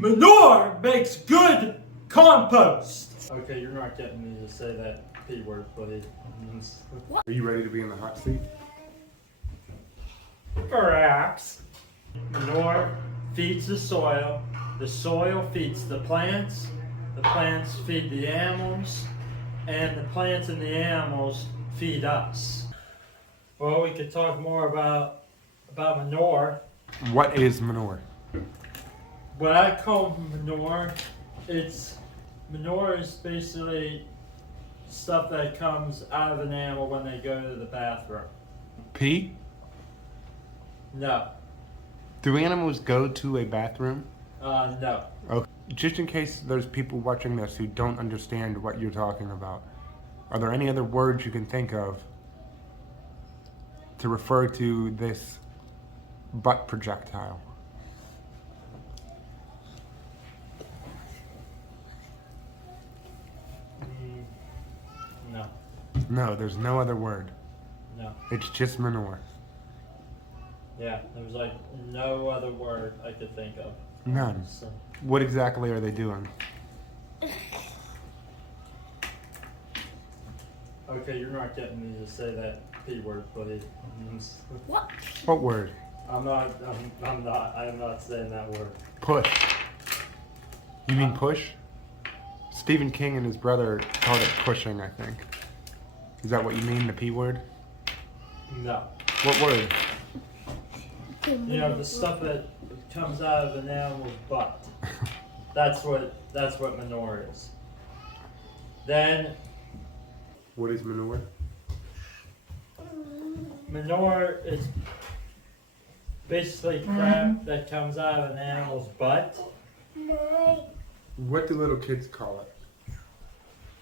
Manure makes good compost. Okay, you're not getting me to say that P word, please. Are you ready to be in the hot seat? Perhaps. Manure feeds the soil feeds the plants feed the animals, and the plants and the animals feed us. Well, we could talk more about manure. What is manure? What I call manure, manure is basically stuff that comes out of an animal when they go to the bathroom. Pee? No. Do animals go to a bathroom? No. Okay. Just in case there's people watching this who don't understand what you're talking about, are there any other words you can think of to refer to this butt projectile? No. No, there's no other word. No. It's just manure. Yeah, there was like no other word I could think of. None. So. What exactly are they doing? Okay, you're not getting me to say that P word, please. What word? I'm not saying that word. Push. You mean push? Stephen King and his brother called it pushing, I think. Is that what you mean, the P word? No. What word? You know, the stuff that comes out of an animal's butt. That's what manure is. Then What is manure? manure is basically crap that comes out of an animal's butt. What do little kids call it?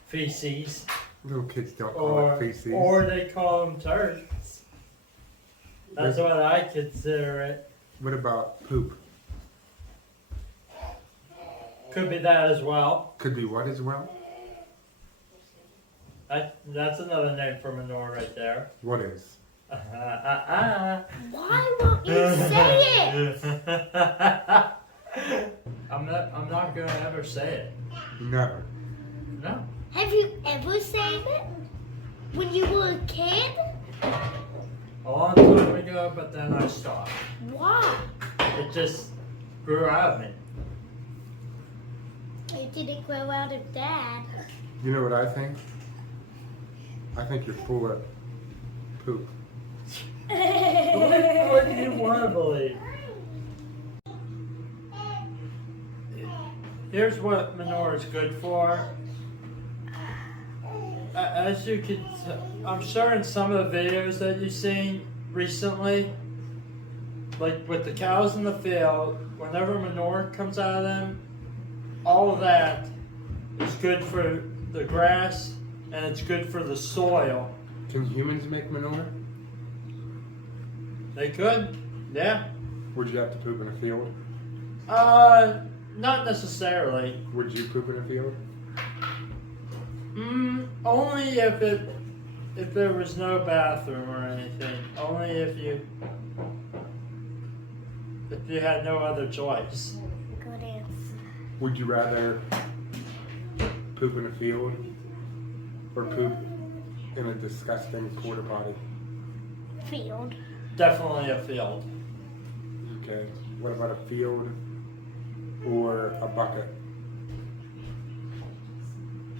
Feces. Little kids don't call it feces. Or they call them turds. That's what I consider it. What about poop? Could be that as well. Could be what as well? That's another name for manure right there. What is? Why won't you say it? I'm not gonna ever say it. Never. No. Have you ever said it? When you were a kid? A long time ago, but then I stopped. Why? It just grew out of me. It didn't grow out of Dad. You know what I think? I think you're full of poop. What do you want to believe? Here's what manure is good for. As you can, I'm sure in some of the videos that you've seen recently, like with the cows in the field, whenever manure comes out of them, all of that is good for the grass and it's good for the soil. Can humans make manure? They could, yeah. Would you have to poop in a field? Not necessarily. Would you poop in a field? Only if there was no bathroom or anything. Only if you had no other choice. Good answer. Would you rather poop in a field or poop in a disgusting porta potty? Field. Definitely a field. Okay. What about a field or a bucket?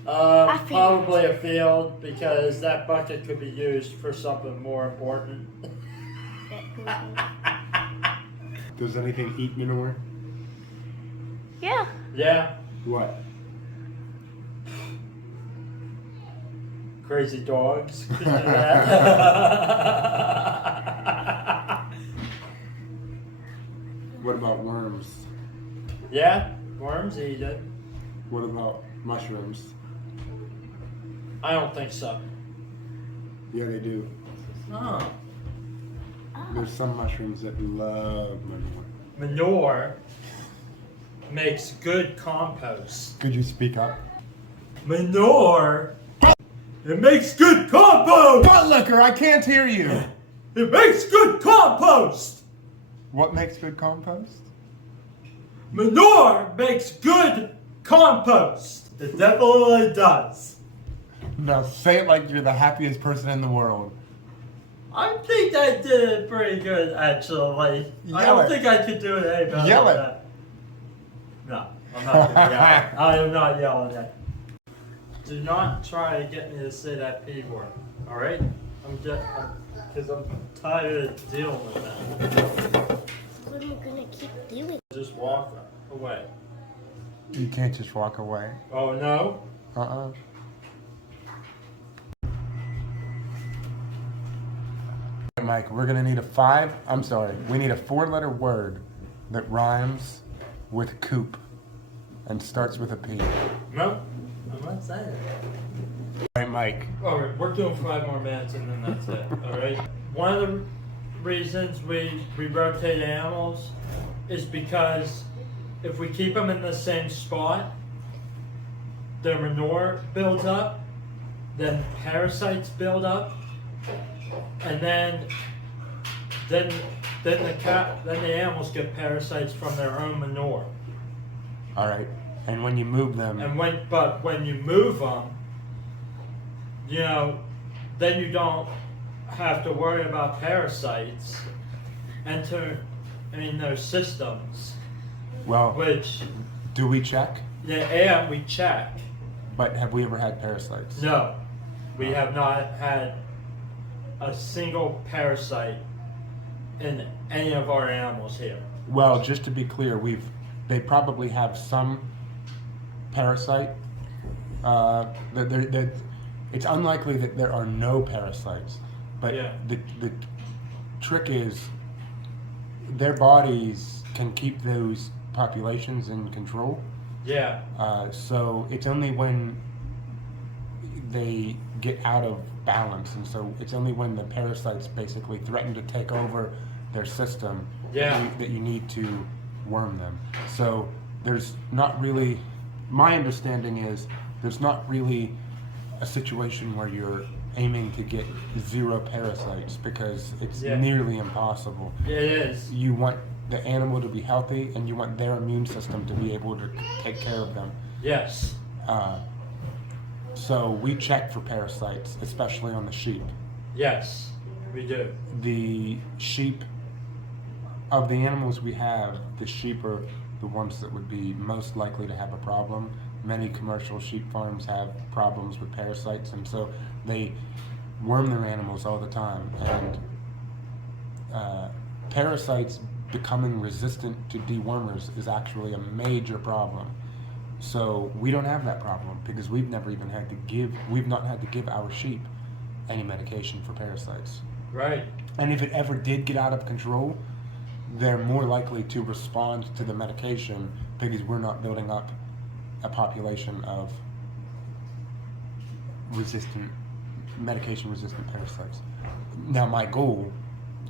Probably a field because that bucket could be used for something more important. Does anything eat manure? Yeah. Yeah, What? crazy dogs could do that. What about worms? Yeah, worms eat it. What about mushrooms? I don't think so. Yeah, they do. Oh. There's some mushrooms that love manure. Manure makes good compost. Could you speak up? Manure, it makes good compost. Buttlicker, I can't hear you. It makes good compost. What makes good compost? manure makes good compost. It definitely does. Now say it like you're the happiest person in the world. I think I did it pretty good, actually. I Yell don't it. think I could do it any better Yell than it. that. No, I'm not going to yell. I am not yelling it. Do not try to get me to say that P word, alright? Because I'm tired of dealing with that. What am I gonna keep doing? Just walk away. You can't just walk away. Oh no? Uh-uh. Mike, we're gonna need we need a 4-letter word that rhymes with coop and starts with a P. Nope. I'm not saying it. Alright, Mike. Alright, we're doing 5 more minutes and then that's it. Alright? One of the reasons we rotate animals is because if we keep them in the same spot, their manure builds up, then parasites build up, and then the animals get parasites from their own manure. Alright. And when you move them, And when you move them, you know, then you don't have to worry about parasites entering those systems. well, Which, do we check? yeah, we check. But have we ever had parasites? No, we have not had a single parasite in any of our animals here. Well, just to be clear, they probably have some parasite. It's unlikely that there are no parasites, but Yeah. the trick is their bodies can keep those populations in control. Yeah, So it's only when they get out of balance, and so it's only when the parasites basically threaten to take over their system Yeah. that you need to worm them. So there's not really, my understanding is there's not really a situation where you're aiming to get 0 parasites because it's Yeah. nearly impossible. it is. You want the animal to be healthy and you want their immune system to be able to take care of them. Yes. So we check for parasites, especially on the sheep. Yes, we do. The sheep, of the animals we have, the sheep are the ones that would be most likely to have a problem. Many commercial sheep farms have problems with parasites, and so they worm their animals all the time. And parasites becoming resistant to dewormers is actually a major problem. So we don't have that problem because we've not had to give our sheep any medication for parasites. Right. And if it ever did get out of control, they're more likely to respond to the medication because we're not building up a population of medication-resistant parasites. Now, my goal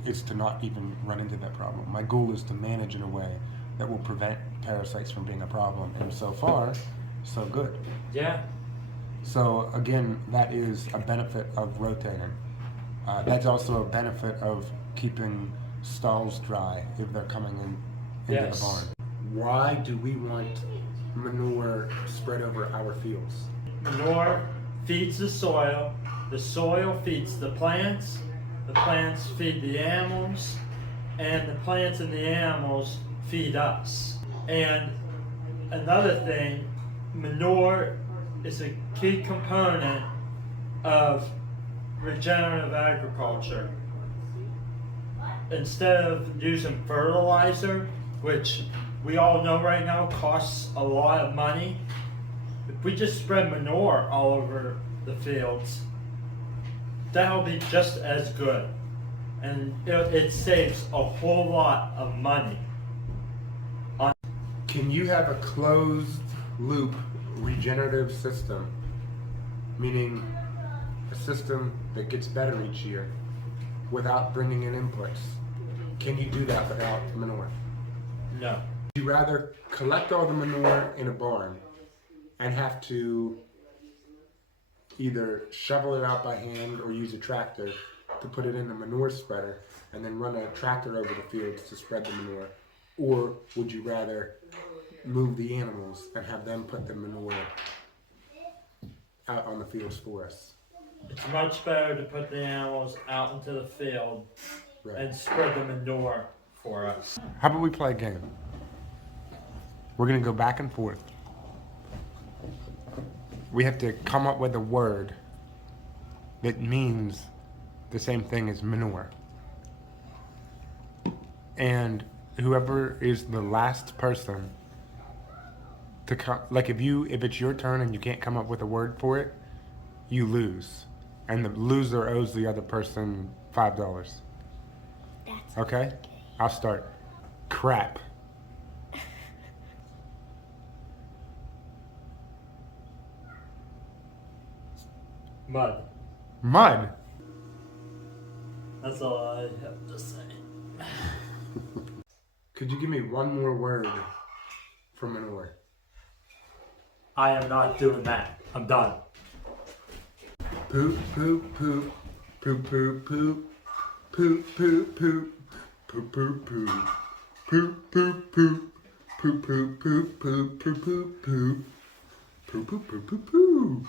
is to not even run into that problem. My goal is to manage in a way that will prevent parasites from being a problem. And so far, so good. Yeah. So again, that is a benefit of rotating. That's also a benefit of keeping stalls dry if they're coming into Yes. the barn. Why do we want manure spread over our fields? Manure feeds the soil feeds the plants feed the animals, and the plants and the animals feed us. And another thing, manure is a key component of regenerative agriculture. Instead of using fertilizer, which we all know right now costs a lot of money, if we just spread manure all over the fields, that'll be just as good. And it saves a whole lot of money. Can you have a closed loop regenerative system, meaning a system that gets better each year without bringing in inputs? Can you do that without manure? No. Would you rather collect all the manure in a barn and have to either shovel it out by hand or use a tractor to put it in a manure spreader and then run a tractor over the fields to spread the manure? Or would you rather move the animals and have them put the manure out on the fields for us. It's much better to put the animals out into the field Right. and spread the manure for us. How about we play a game? We're gonna go back and forth. We have to come up with a word that means the same thing as manure. And whoever is the last person to come, like if it's your turn and you can't come up with a word for it, you lose. And the loser owes the other person $5. That's Okay? I'll start. Crap. Mud. Mud. That's all I have to say. Could you give me one more word for manure? I am not doing that. I'm done. Poop, poop, poop. Poop, poop, poop. Poop, poop, poop. Poop, poop, poop. Poop, poop, poop. Poop, poop, poop, poop, poop, poop, poop. Poop, poop, poop, poop, poop.